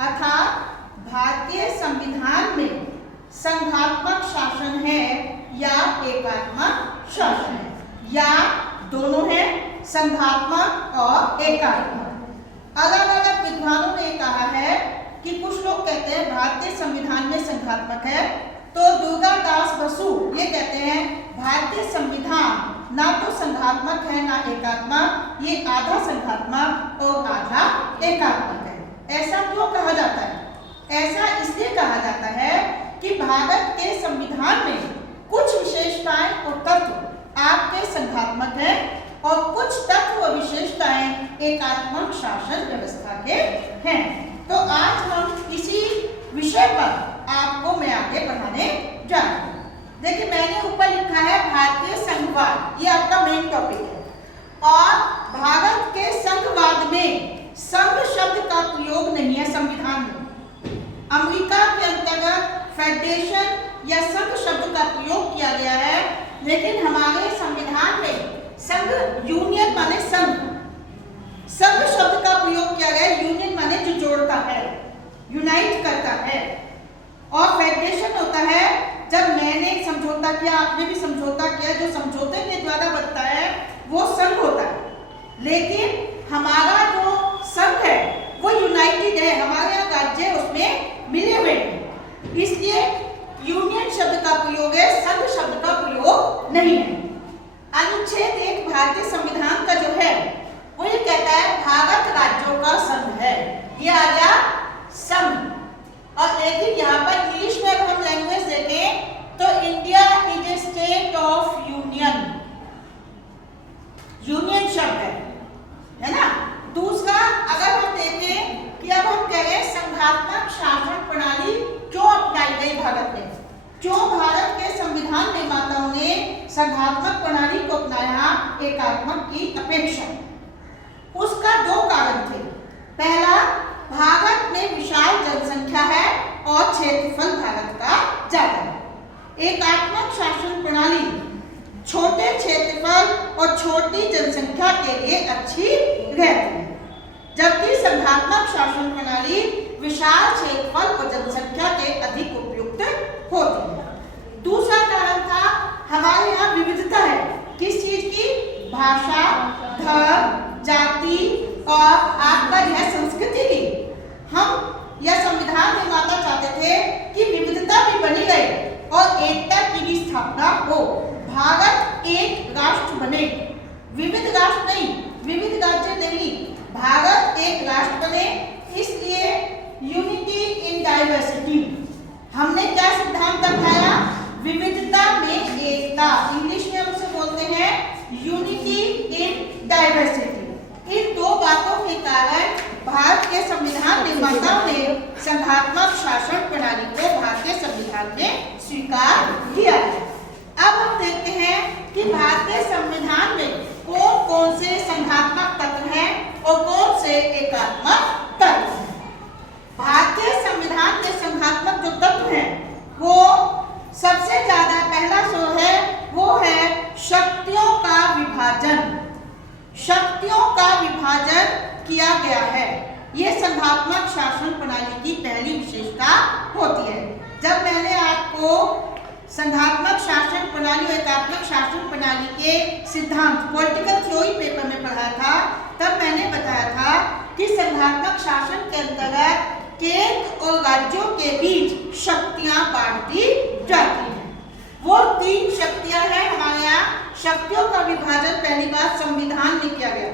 अर्थात भारतीय संविधान में संघात्मक शासन है या एकात्मक शासन है, या दोनों है, संघात्मक और एकात्मक। अलग अलग विद्वानों ने कहा है कि कुछ लोग कहते हैं भारतीय संविधान में संघात्मक है, तो दुर्गादास बसु ये कहते हैं भारतीय संविधान ना तो संघात्मक है ना एकात्मक, ये आधा संघात्मक और आधा एकात्मक है। ऐसा क्यों कहा जाता है? ऐसा इसलिए कहा जाता है कि भारत के संविधान में कुछ विशेषताएं और तत्व आपके संघात्मक हैं और कुछ तत्व और विशेषताएं एकात्मक शासन व्यवस्था के हैं। तो आज हम इसी विषय पर आपको मैं आगे बढ़ाने जा रही हूँ। देखिए, मैंने ऊपर लिखा है भारतीय संघवाद, ये आपका मेन टॉपिक है। और भारत के संघवाद में संघ शब्द का प्रयोग नहीं है संविधान में। अमेरिका के अंतर्गत फेडरेशन या संघ शब्द का प्रयोग किया गया है, लेकिन हमारे संविधान में संघ, यूनियन माने संघ, संघ शब्द का प्रयोग किया गया है। यूनियन माने जो जोड़ता है, यूनाइट करता है, और फेडरेशन होता है जब मैंने एक समझौता किया, आपने भी समझौता किया, जो समझौते के द्वारा बनता है वो संघ होता है। लेकिन हमारा जो संघ है वो यूनाइटेड है, हमारे यहाँ राज्य उसमें मिले हुए हैं, इसलिए यूनियन शब्द का प्रयोग है, संघ शब्द का प्रयोग नहीं है। अनुच्छेद 1 भारतीय संविधान का जो है वो ये कहता है भारत राज्यों का संघ है, ये आ गया संघ। और लेकिन यहाँ पर इंग्लिश में अगर हम लैंग्वेज देखें तो India is a state of union, union शब्द है ना। दूसरा, अगर हम देखें कि अब हम कह रहे हैं संघात्मक शासन प्रणाली क्यों अपनाई गई भारत में, क्यों भारत के संविधान निर्माताओं ने संघात्मक प्रणाली को अपनाया एकात्मक की अपेक्षा। उसका 2 कारण थे। पहला, भारत में विशाल जनसंख्या है और क्षेत्रफल भारत का ज्यादा है। एकात्मक शासन प्रणाली छोटे क्षेत्रफल और छोटी जनसंख्या के लिए अच्छी रहती है, जबकि संघात्मक शासन प्रणाली विशाल क्षेत्रफल और जनसंख्या के अधिक उपयुक्त होती है। दूसरा कारण था हमारे यहाँ विविधता है, किस चीज की? भाषा, धर्म, जाति और आपका यह संस्कृति की। हम यह संविधान निर्माता चाहते थे कि विविधता भी बनी रहे और एकता की भी स्थापना हो, भारत एक राष्ट्र बने, विविध राष्ट्र नहीं, विविध राज्य नहीं, भारत एक राष्ट्र बने। इसलिए यूनिटी इन डाइवर्सिटी, हमने क्या सिद्धांत अपनाया? विविधता में एकता, इंग्लिश में हम उसे बोलते हैं यूनिटी इन डाइवर्सिटी। इन 2 बातों के कारण भारत के संविधान निर्माताओं ने संघात्मक शासन प्रणाली को भारतीय संविधान में स्वीकार किया है। अब हम देखते हैं कि भारतीय संविधान में कौन कौन से संघात्मक तत्व हैं और कौन से एकात्मक तत्व हैं। भारतीय संविधान के संघात्मक जो तत्व हैं वो सबसे ज्यादा, पहला जो है वो है शक्तियों का विभाजन। शक्तियों का विभाजन किया गया है, ये संघात्मक शासन प्रणाली की पहली विशेषता होती है। जब मैंने आपको संघात्मक शासन प्रणाली और एकात्मक शासन प्रणाली के सिद्धांत पॉलिटिकल थ्योरी पेपर में पढ़ा था, तब मैंने बताया था कि संघात्मक शासन के अंतर्गत केंद्र और राज्यों के बीच शक्तियां बांटी जाती हैं। वो 3 शक्तियां हैं हमारे यहाँ। शक्तियों का विभाजन पहली बार संविधान में किया गया,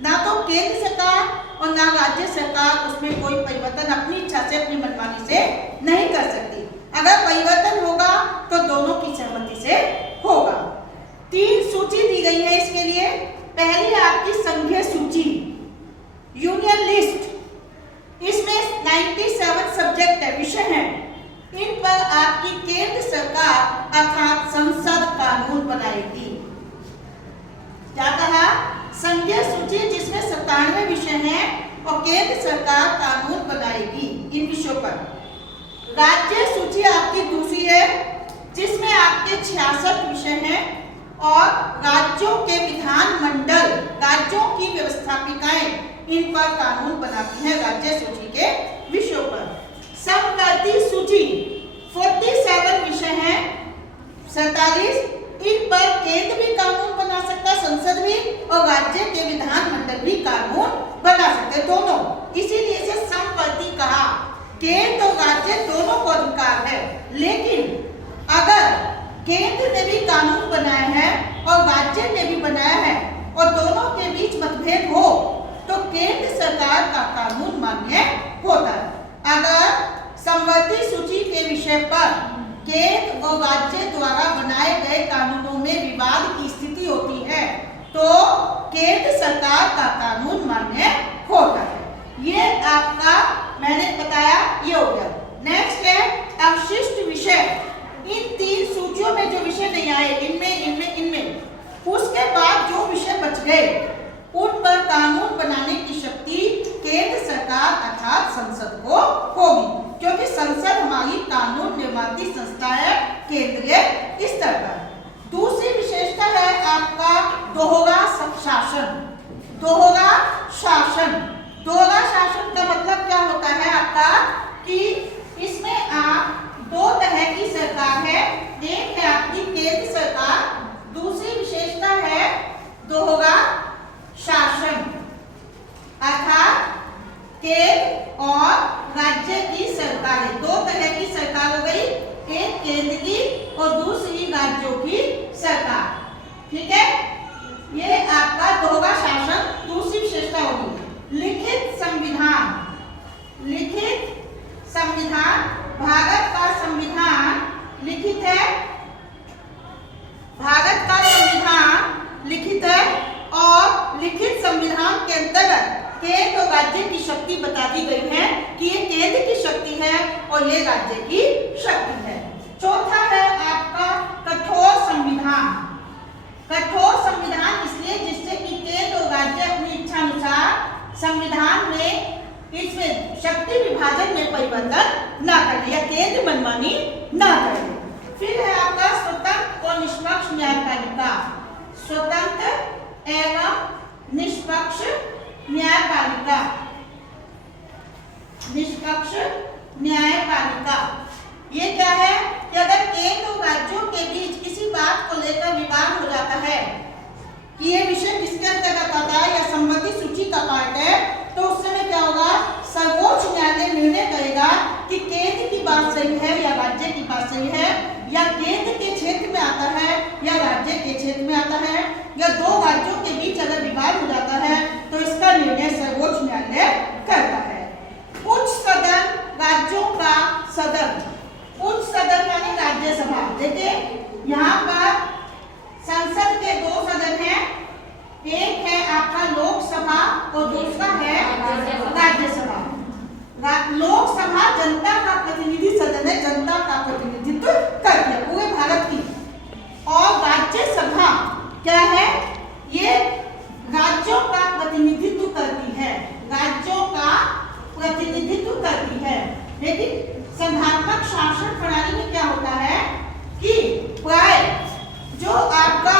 ना तो केंद्र सरकार और ना राज्य सरकार उसमें कोई परिवर्तन अपनी इच्छा से, अपनी मनमानी से नहीं कर सकती। अगर परिवर्तन होगा तो दोनों की सहमति से होगा। 3 सूची दी गई है इसके लिए। पहली आपकी संघीय सूची, यूनियन लिस्ट, इसमें 97 सब्जेक्ट है, विषय हैं। इन पर आपकी केंद्र सरकार अर्थात संसद कानून बनाएगी। क्या कहा? संघीय सूची जिसमें 97 विषय हैं और केंद्र सरकार कानून बनाएगी इन विषयों पर। राज्य सूची आपकी दूसरी है जिसमें आपके 66 विषय हैं और राज्यों के विधानमंडल, राज्यों की व्यवस्थापिकाएं इन पर कानून बनाती हैं राज्य सूची के विषयों पर। केंद्र और राज्य दोनों को अधिकार है, लेकिन अगर केंद्र ने भी कानून बनाया है और राज्य ने भी बनाया है और दोनों के बीच मतभेद हो तो केंद्र सरकार का कानून मान्य होता है। अगर समवर्ती सूची के विषय पर केंद्र और राज्य द्वारा बनाए गए कानूनों में विवाद की स्थिति होती है तो केंद्र सरकार का कानून मान्य होता है। ये आपका मैंने बताया, ये हो गया। नेक्स्ट है अवशिष्ट विषय। इन 3 सूचियों में जो विषय नहीं आए, इनमें उसके बाद जो विषय बच गए उन पर कानून बनाने की शक्ति केंद्र सरकार अर्थात संसद को होगी, क्योंकि संसद हमारी कानून निर्माती संस्था है केंद्रीय स्तर पर। दूसरी विशेषता है आपका दोहरा शासन। दोहरा शासन, दोहरा शासन का मतलब क्या होता है आपका कि इसमें आप 2 तरह की सरकार है, एक है आपकी केंद्र सरकार, दूसरी विशेषता है दोहरा शासन अर्थात केंद्र और राज्य की सरकारें। 2 तरह की सरकार हो गई, एक केंद्र की और दूसरी राज्यों की सरकार। ठीक है, ये आपका दोहरा शासन दूसरी विशेषता होगी। लिखित संविधान। लिखित संविधान, भारत का संविधान लिखित है, भारत का संविधान लिखित है और लिखित संविधान के अंतर्गत केंद्र और राज्य की शक्ति बता दी गई है कि ये केंद्र की शक्ति है और ये राज्य की शक्ति है। चौथा है आपका कठोर संविधान। कठोर संविधान इसलिए जिससे कि केंद्र और राज्य अपनी इच्छा अनुसार संविधान में इसमें शक्ति विभाजन में परिवर्तन ना करे या केंद्र मनमानी ना करे। फिर है आपका स्वतंत्र और निष्पक्ष न्यायपालिका। स्वतंत्र एवं निष्पक्ष न्यायपालिका। निष्पक्ष न्यायपालिका ये क्या है कि अगर केंद्र और राज्यों के बीच किसी बात को लेकर विवाद हो जाता है कि ये विषय किसके अंतर्गत आता है या सम्मति सूची का पार्ट है, तो उस समय क्या होगा, सर्वोच्च न्यायालय निर्णय करेगा कि केंद्र की बात सही है या राज्य की बात सही है, या केंद्र के क्षेत्र में आता है या राज्य के क्षेत्र में आता है, या 2 राज्यों के बीच अगर विवाद हो जाता है तो इसका निर्णय सर्वोच्च न्यायालय करता है। उच्च सदन, राज्यों का सदन। उच्च सदन यानी राज्यसभा। देखिए यहाँ पर संसद के 2 सदन हैं, एक है आपका लोकसभा और दूसरा है राज्यसभा। लोकसभा जनता का प्रतिनिधि सदन है, जनता का प्रतिनिधित्व करती है पूरे भारत की। और राज्यसभा क्या है, ये राज्यों का प्रतिनिधित्व करती है, राज्यों का प्रतिनिधित्व करती है। लेकिन संघात्मक शासन प्रणाली में क्या होता है कि प्राय जो आपका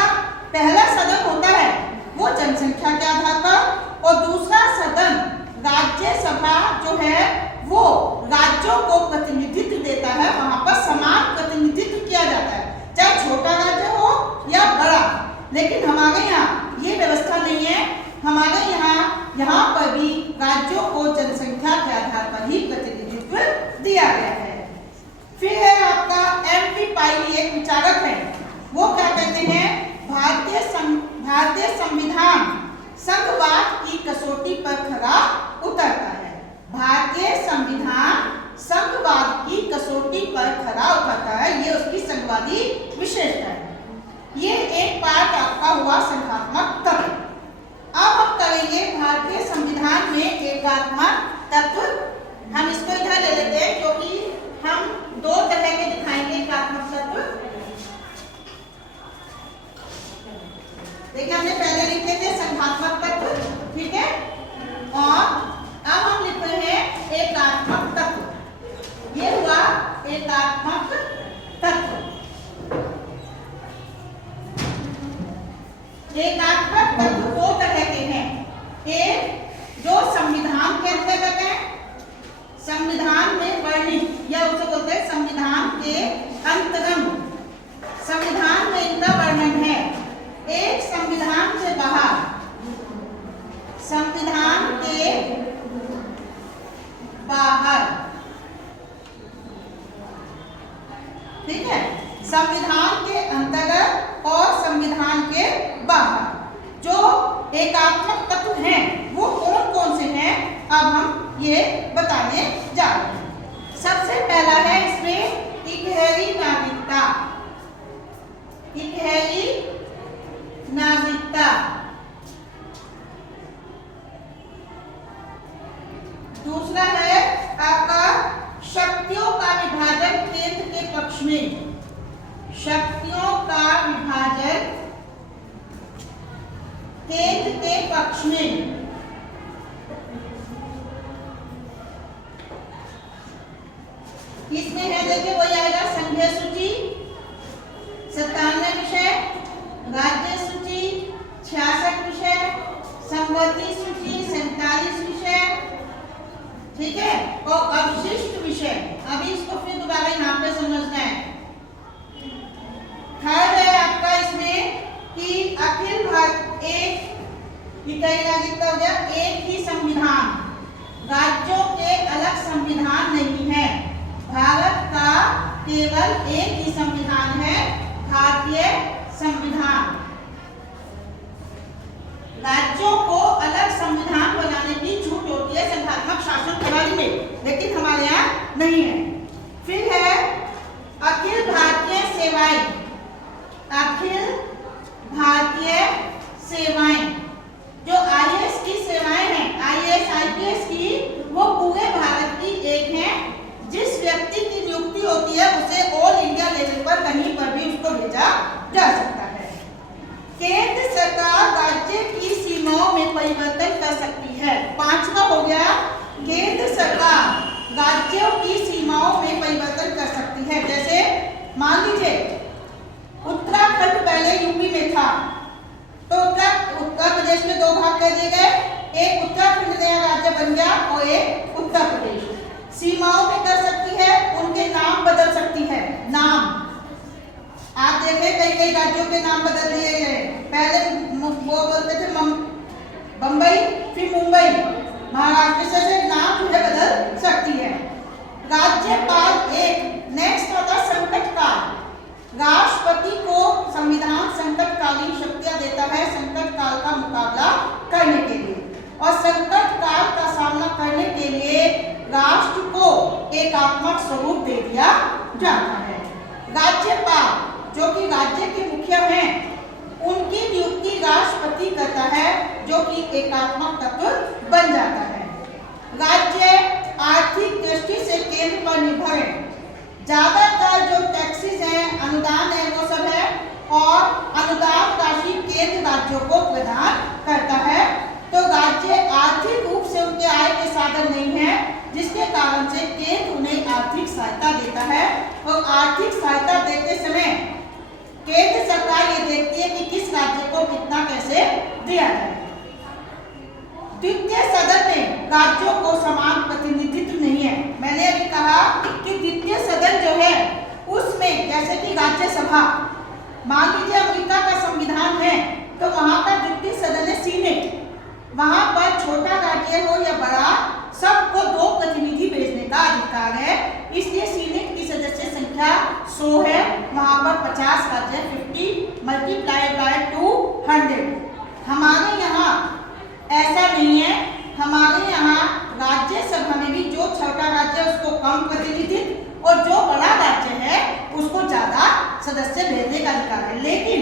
पहला सदन होता है वो जनसंख्या के आधार पर और दूसरा सदन राज्यसभा जो है वो राज्यों को प्रतिनिधित्व देता है। वहां पर समान प्रतिनिधित्व किया जाता है, चाहे छोटा राज्य हो या बड़ा। लेकिन हमारे यहाँ ये व्यवस्था नहीं है, हमारे यहाँ पर भी राज्यों को जनसंख्या के आधार पर ही प्रतिनिधित्व दिया गया है। फिर है आपका एम.पी. पाइली, एक विचारक है, वो क्या कहते हैं, भारतीय संविधान संघवाद की कसौटी पर खरा उतरता है। भारतीय संविधान संघवाद की कसौटी पर खरा उतरता है, ये उसकी संघवादी विशेषता है। ये एक पार्ट आपका हुआ संघात्मक तत्व। अब हम करेंगे भारतीय संविधान में एकात्मक तत्व। हम इसको इधर ले लेते हैं क्योंकि हम 2 तरह के दिखाएंगे एकात्मक तत्व। देखिए हमने पहले लिखे थे संघात्मक तत्व, ठीक है, और अब हम लिख रहे हैं एकात्मक तत्व। ये हुआ एकात्मक तत्व। एकात्मक तत्व 2 तरह के हैं, एक जो संविधान के अंतर्गत है, संविधान में वर्णित या उसे बोलते हैं संविधान के अंतरंग, संविधान में इनका वर्णन है। एक संविधान से बाहर, संविधान के बाहर ठीक है, संविधान के अंतर्गत और संविधान के बाहर जो एकात्मक तत्व हैं वो कौन कौन से हैं, अब हम ये बताने जा रहे हैं। सबसे पहला है इसमें इकहरी नागरिकता। इकहरी नागरिकता। दूसरा है आपका शक्तियों का विभाजन केंद्र के पक्ष में। शक्तियों का विभाजन केंद्र के पक्ष में। इसमें है देखिए वही आएगा संघीय सूची 97 विषय, राज्य सूची 66 विषय, संगति सूची 47 विषय, ठीक है, और अवशिष्ट विषय। अभी इसको फिर दोबारा यहाँ पे समझना है। थर्ड है आपका इसमें कि अखिल भारत एक इकाई नागरिकता हो गया, एक ही संविधान, राज्यों के अलग संविधान नहीं है। भारत का केवल एक ही संविधान है, भारतीय संविधान। राज्यों को अलग संविधान बनाने की छूट होती है संघात्मक शासन प्रणाली में, लेकिन हमारे यहाँ नहीं है। फिर है अखिल भारतीय सेवाएं। अखिल भारतीय सेवाएं, जो आईएएस की सेवाएं हैं, आईएएस आईपीएस की, वो पूरे भारत की एक है। जिस व्यक्ति की नियुक्ति होती है उसे ऑल इंडिया लेवल पर कहीं पर भी उसको भेजा जा सकता है। केंद्र सरकार राज्य की सीमाओं में परिवर्तन कर सकती है। पांचवा हो गया, केंद्र सरकार राज्यों की सीमाओं में परिवर्तन कर सकती है। जैसे मान लीजिए उत्तराखंड पहले यूपी में था, तो उत्तर प्रदेश में दो भाग कर दिए गए, एक उत्तराखंड नया राज्य बन गया और एक उत्तर प्रदेश। सीमाओं में कर सकती है, उनके नाम बदल सकती है। नाम आप देखें कई कई राज्यों के नाम बदल दिए गए। पहले वो बोलते थे बम्बई, फिर मुंबई, महाराष्ट्र से नाम जो है बदल सकती है। राज्यपाल एक। नेक्स्ट होता संकट काल। राष्ट्रपति को संविधान संकटकालीन शक्तियां देता है संकट काल का मुकाबला करने के लिए, और संकट काल का सामना करने के लिए राष्ट्र को एकात्मक स्वरूप दे दिया जाता है। राज्यपाल जो कि राज्य के मुखिया हैं, उनकी नियुक्ति राष्ट्रपति करता है, जो कि एकात्मक तत्व बन जाता है। राज्य आर्थिक दृष्टि से केंद्र पर निर्भर है। ज्यादातर जो टैक्सेस हैं, अनुदान है, वो सब है, और अनुदान राशि केंद्र राज्यों को प्रदान करता है। तो राज्य आर्थिक रूप से उनके आय के साधन नहीं है, जिसके कारण से केंद्र उन्हें आर्थिक सहायता देता है, और आर्थिक सहायता देते समय केंद्र सरकार ये देखती है कि किस राज्य को कितना कैसे दिया जाए। द्वितीय सदन में राज्यों को समान प्रतिनिधित्व नहीं है। मैंने अभी कहा कि द्वितीय सदन जो है उसमें जैसे कि राज्यसभा, मान लीजिए अमेरिका का संविधान है, तो वहां का द्वितीय सदन है सीनेट। वहां पर छोटा राज्य हो या बड़ा, सबको 2 प्रतिनिधि भेजने का अधिकार है। इसलिए सीनेट की सदस्य संख्या 100 है, वहां पर 50 राज्य, 50 मल्टीप्लाइड बाय 200। हमारे यहाँ ऐसा नहीं है। हमारे यहाँ राज्यसभा में भी जो छोटा राज्य है उसको कम प्रतिनिधित्व, और जो बड़ा राज्य है उसको ज्यादा सदस्य भेजने का अधिकार है। लेकिन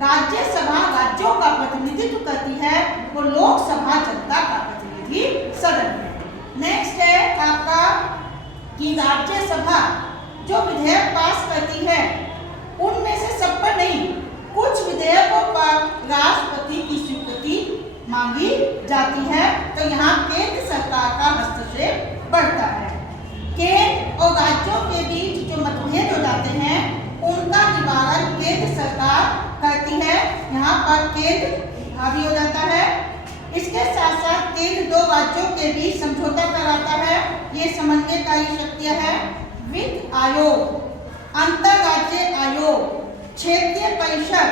राज्यसभा राज्यों का प्रतिनिधित्व करती है, वो लोकसभा जनता का प्रतिनिधि सदन है। नेक्स्ट है आपका कि राज्यसभा जो विधेयक पास करती है, उनमें से सब पर नहीं, कुछ विधेयकों पर राष्ट्रपति की स्वीकृति मांगी जाती है। तो यहाँ केंद्र सरकार का हस्तक्षेप बढ़ता है। केंद्र और राज्यों के बीच जो मतभेद हो जाते हैं, उनका निवारण केंद्र सरकार करती है। यहाँ पर केंद्र हावी हो जाता है। इसके साथ साथ केंद्र 2 राज्यों के बीच समझौता कराता है। ये समन्वयकारी शक्तियां हैं। वित्त आयोग, अंतरराज्य आयोग, क्षेत्रीय परिषद,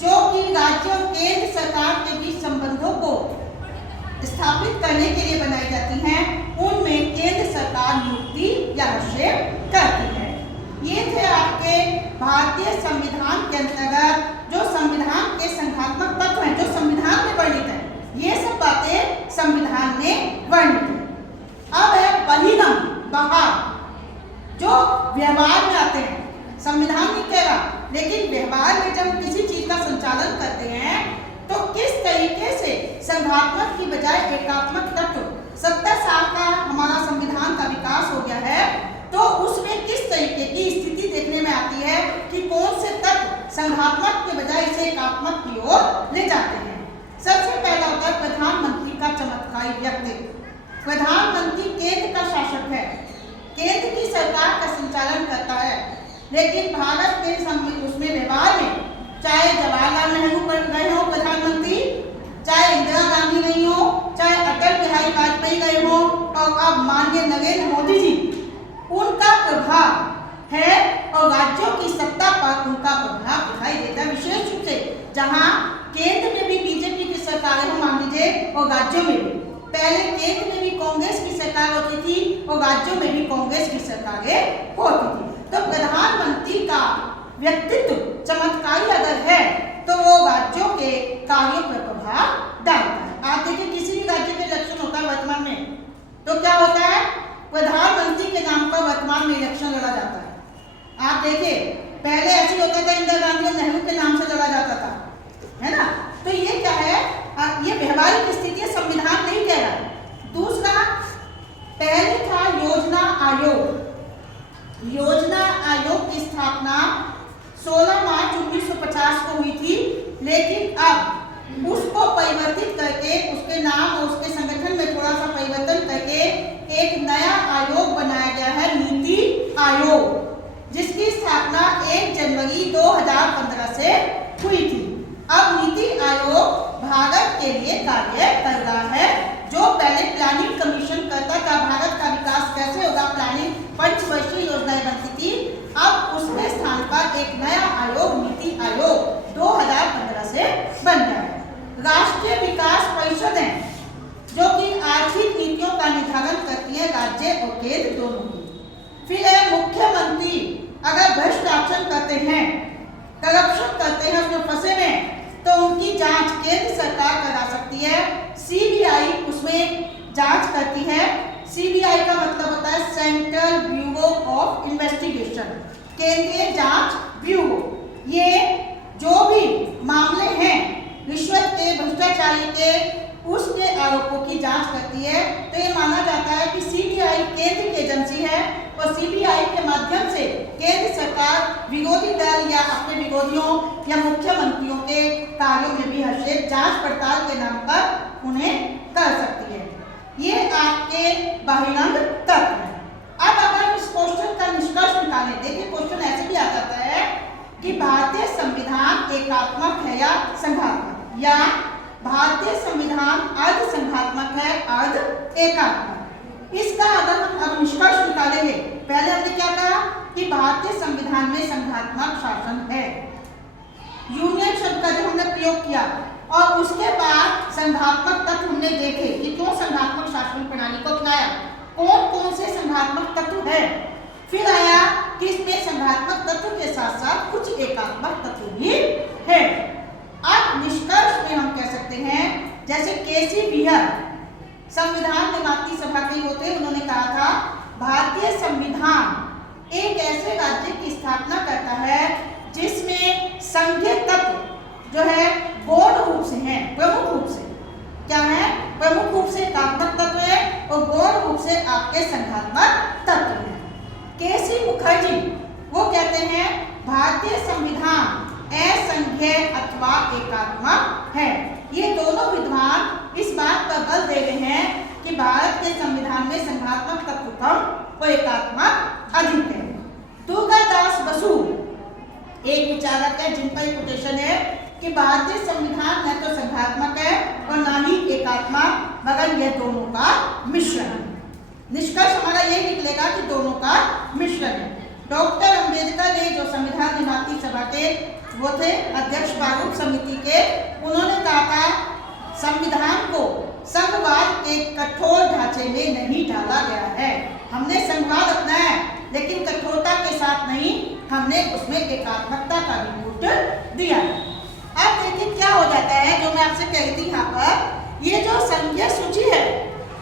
जो कि राज्य और केंद्र सरकार के बीच संबंधों को स्थापित करने के लिए बनाई जाती हैं, उनमें केंद्र सरकार नियुक्ति या हस्तक्षेप करती है। ये थे बातें संविधान में वर्णित है। अब है बहिरंग, बाहर, जो व्यवहार में आते हैं। संविधान नहीं कह रहा, लेकिन व्यवहार में जब किसी चीज का संचालन करते हैं तो किस तरीके से संघात्मक की बजाय एकात्मक तत्व, 70 साल का हमारा संविधान का विकास हो गया है, तो उसमें किस तरीके की स्थिति देखने में आती है कि कौन से तत्व संघात्मक के बजाय इसे एकात्मक की ओर ले जाते हैं। सबसे पहला होता है प्रधानमंत्री का चमत्कारी व्यक्तित्व। प्रधानमंत्री केंद्र का शासक है, केंद्र की सरकार का संचालन करता है, लेकिन भारत के उसमें व्यवहार में चाहे जवाहरलाल नेहरू पर गए हो प्रधानमंत्री, चाहे इंदिरा गांधी गई हो, चाहे अटल बिहारी वाजपेयी गए हो, और अब माननीय नरेंद्र मोदी जी, उनका प्रभाव है और राज्यों की सत्ता पर उनका प्रभाव दिखाई देता है। विशेष रूप से जहां केंद्र में भी बीजेपी की सरकारें हो मान लीजिए, और राज्यों में भी, पहले केंद्र में भी कांग्रेस की सरकार होती थी और राज्यों में भी कांग्रेस की सरकारें होती थी। तो प्रधानमंत्री का व्यक्तित्व चमत्कारी अगर है तो वो राज्यों के कार्यों पर प्रभाव डालता है। आप देखिए किसी भी राज्य के इलेक्शन होता है वर्तमान में, तो क्या होता है, प्रधानमंत्री के नाम पर वर्तमान में इलेक्शन लड़ा जाता है। आप देखिए पहले ऐसे होता था, इंदिरा गांधी और नेहरू के नाम से लड़ा जाता था, है ना। तो ये क्या है, ये व्यवहारिक स्थिति है, संविधान नहीं कह रहा है। दूसरा, पहले था योजना आयोग। योजना आयोग की स्थापना 16 मार्च 1950 को हुई थी, लेकिन अब उसको परिवर्तित करके उसके नाम और उसके संगठन में थोड़ा सा परिवर्तन करके एक नया आयोग बनाया गया है, नीति आयोग, जिसकी स्थापना 1 जनवरी 2015 से हुई थी। अब नीति आयोग भारत के लिए कार्य कर रहा है। जो पहले प्लानिंग कमीशन करता था, भारत का विकास कैसे होगा, प्लानिंग पंचवर्षीय योजनाएं बनती थी, अब उसके स्थान पर एक नया आयोग, नीति आयोग 2015 से बन गया है। राष्ट्रीय विकास परिषदें जो कि आर्थिक नीतियों का निर्धारण करती है राज्य और केंद्र दोनों की। फिर मुख्यमंत्री अगर भ्रष्ट आचरण करते हैं, करप्शन करते हैं, उसमें फंसे हैं, तो उनकी जांच केंद्र सरकार करा सकती है। सीबीआई उसमें जांच करती है। सीबीआई का मतलब होता है सेंट्रल ब्यूरो ऑफ इन्वेस्टिगेशन, केंद्रीय जांच ब्यूरो। ये जो भी मामले हैं रिश्वत के, भ्रष्टाचार के, उसके आरोपों की जांच करती है। तो ये माना जाता है कि सीबीआई केंद्र की एजेंसी है और सीबीआई के माध्यम से केंद्र सरकार विरोधी दल या अपने विरोधियों या मुख्यमंत्रियों के कार्यों में भी हस्तक्षेप जांच पड़ताल के नाम पर उन्हें कर सकती है। ये आपके बहिरंग तत्व हैं। अब अगर इस क्वेश्चन का निष्कर्ष निकालें, देखिए क्वेश्चन ऐसे भी आ जाता है कि भारतीय संविधान एकात्मक है या संघात्मक, या भारतीय संविधान अर्ध संघात्मक है अर्ध एकात्मक। इसका अगर हम अब निष्कर्ष निकालेंगे, पहले हमने क्या कहा कि भारतीय संविधान में संघात्मक शासन है, यूनियन शब्द का जो हमने प्रयोग किया, और उसके बाद संघात्मक तत्व हमने देखे कि क्यों संघात्मक शासन प्रणाली को अपनाया, कौन कौन से संघात्मक तत्व है। फिर आया कि इसमें संघात्मक तत्व के साथ साथ कुछ एकात्मक तत्व भी है। अब निष्कर्ष में हम कह सकते हैं, जैसे केसी बिहर संविधान निर्मात्री सभा के होते हैं, उन्होंने कहा था भारतीय संविधान एक ऐसे राज्य की स्थापना करता है जिसमें संघीय तत्व जो है गौण रूप से हैं, प्रमुख रूप से क्या है, प्रमुख रूप से एकात्मक तत्व है और गौण रूप से आपके संघात्मक तत्व है। केसी मुखर्जी वो कहते हैं भारतीय संविधान असंघीय अथवा एकात्मक है। ये दोनों विद्वान इस बात पर बल दे रहे हैं कि भारत के संविधान में संघात्मक तत्व कम और एकात्मक अधिक है। दुर्गादास बसु एक विचारक है जिन पर कोटेशन है कि भारतीय संविधान न तो संघात्मक है और न ही एकात्मक, मगर यह दोनों का मिश्रण है। निष्कर्ष हमारा ये निकलेगा कि दोनों का मिश्रण है। डॉक्टर अंबेडकर ने जो संविधान निर्मात्री सभा के वो थे अध्यक्ष प्रारूप समिति के, उन्होंने कहा था संविधान को संघवाद के कठोर ढांचे में नहीं ढाला गया है। हमने संघवाद अपनाया लेकिन कठोरता के साथ नहीं, हमने उसमें एकात्मकता का भी गुट दिया। अब देखिए क्या हो जाता है, जो मैं आपसे कह रही थी यहाँ पर ये जो संघीय सूची है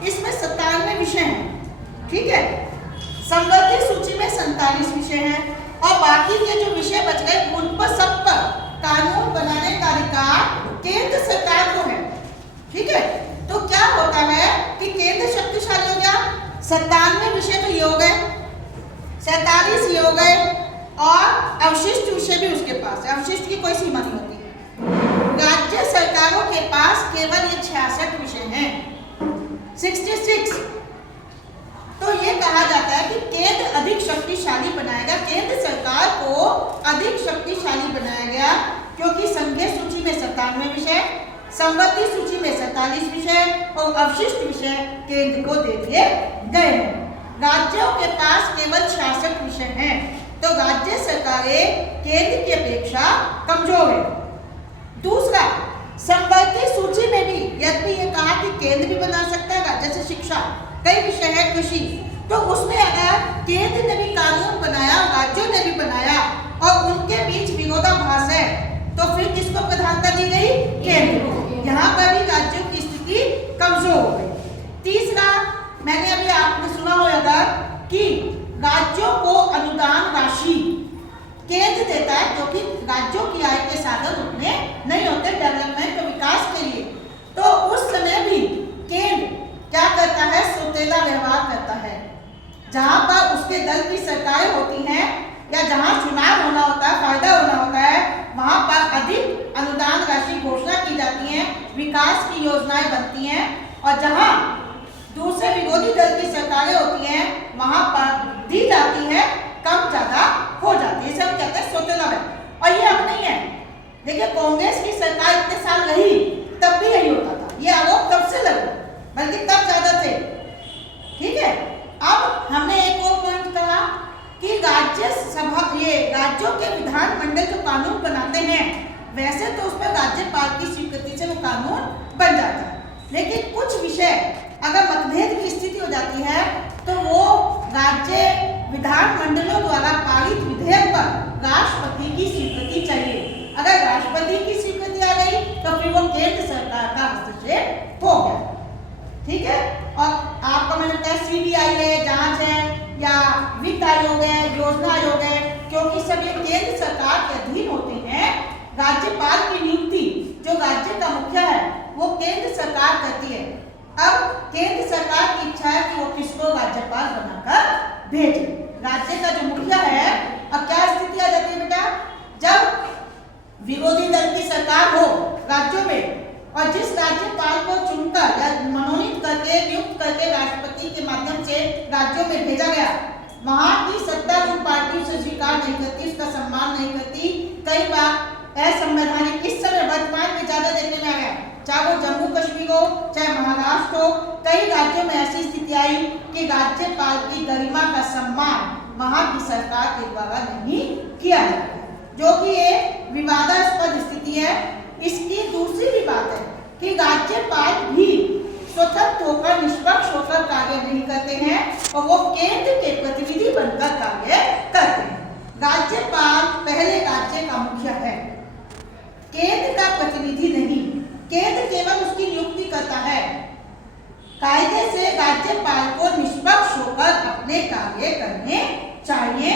इसमें 97 विषय हैं, ठीक है। संवर्धित सूची में 47 विषय हैं और बाकी के जो विषय बच गए उन पर सब पर कानून बनाने का अधिकार केंद्र सरकार को है, ठीक है। तो क्या होता है कि केंद्र शक्तिशाली हो गया, 97 विषय तो ये हो गए, 47 ये हो गए और अवशिष्ट विषय भी उसके पास है, अवशिष्ट की कोई सीमा नहीं होती। राज्य सरकारों के पास केवल ये 66 विषय हैं, 66। तो ये कहा जाता है कि केंद्र अधिक शक्तिशाली बनाया गया, केंद्र सरकार को अधिक शक्तिशाली बनाया गया क्योंकि संघीय सूची में 97 विषय, संवर्धित सूची में 47 विषय और अवशिष्ट विषय केंद्र को दे दिए गए हैं। राज्यों के पास केवल 66 विषय हैं, तो राज्य सरकारें केंद्र की अपेक्षा कमजोर है। दूसरा, संवर्धित सूची में भी यदि ये कहा कि केंद्र भी बना सकता है, जैसे शिक्षा, कई विषय है, कृषि, तो उसमें अगर केंद्र ने भी कानून बनाया, राज्यों ने भी बनाया और उनके बीच विरोधाभास है तो फिर किसको प्रधानता दी गई? केंद्र को। यहाँ पर भी राज्यों की स्थिति कमजोर हो गई। तीसरा, मैंने अभी आपने सुना होगा कि राज्यों को अनुदान राशि केंद्र देता है क्योंकि राज्यों की आय के साधन उतने नहीं होते डेवलपमेंट और विकास के लिए, तो उस समय भी केंद्र क्या करता है? सौतेला व्यवहार करता है। जहां पर उसके दल की सरकारें होती हैं या जहां चुनाव होना होता है, फायदा होना होता है, वहां पर अधिक अनुदान राशि घोषणा की जाती है, विकास की योजनाएं बनती हैं, और जहां दूसरे विरोधी दल की सरकारें होती हैं वहां पर दी जाती है, कम ज्यादा हो जाती है। इसे हम कहते हैं सौतेला व्यवहार। और ये अब नहीं है, देखिए कांग्रेस की सरकार इतने साल रही तब भी यही होता था, ये आरोप तब से लगा, बल्कि तब ज्यादा थे, ठीक है। अब हमने एक और पॉइंट कहा कि राज्य सभा, ये राज्यों के विधानमंडल जो कानून बनाते हैं वैसे तो उसमें राज्यपाल की स्वीकृति से वो कानून बन जाता है, लेकिन कुछ विषय अगर मतभेद की स्थिति हो जाती है तो वो राज्य विधानमंडलों द्वारा पारित विधेयक पर राष्ट्रपति की स्वीकृति चाहिए। अगर राष्ट्रपति की स्वीकृति आ गई तो फिर वो केंद्र सरकार का हस्तक्षेप हो गया, ठीक है। और आपको मैंने बताया सीबीआई है, जांच है, या वित्त आयोग है, योजना आयोग है, क्योंकि सब ये केंद्र सरकार के अधीन होते हैं। राज्यपाल की नियुक्ति जो राज्य का मुखिया है वो केंद्र सरकार करती है। अब केंद्र सरकार की इच्छा है कि वो किसको राज्यपाल बनाकर भेजे। राज्य का जो मुखिया है, अब क्या स्थिति आ जाती है बेटा? जब विरोधी दल की सरकार हो राज्यों में और जिस राज्यपाल को चुनकर या मनोनीत करके नियुक्त करके राष्ट्रपति के माध्यम से राज्यों में भेजा गया, वहां की सत्ता उन पार्टियों से स्वीकार नहीं करती, उसका सम्मान नहीं करती, कई बार असंवैधानिक, इस समय वर्तमान में ज्यादा देखने में आ गया, चाहे वो जम्मू कश्मीर हो चाहे महाराष्ट्र हो, कई राज्यों में ऐसी स्थिति आई कि राज्यपाल की गरिमा का सम्मान वहां की सरकार के द्वारा नहीं किया जाता, जो कि एक विवादास्पद स्थिति है। इसकी दूसरी भी बात है कि राज्यपाल भी स्वतंत्र होकर, निष्पक्ष होकर कार्य नहीं करते हैं और वो केंद्र के प्रतिनिधि बनकर कार्य करते हैं। राज्यपाल पहले राज्य का मुखिया है, केंद्र का प्रतिनिधि नहीं, केंद्र केवल उसकी नियुक्ति करता है। कायदे से राज्यपाल को निष्पक्ष होकर अपने कार्य करने चाहिए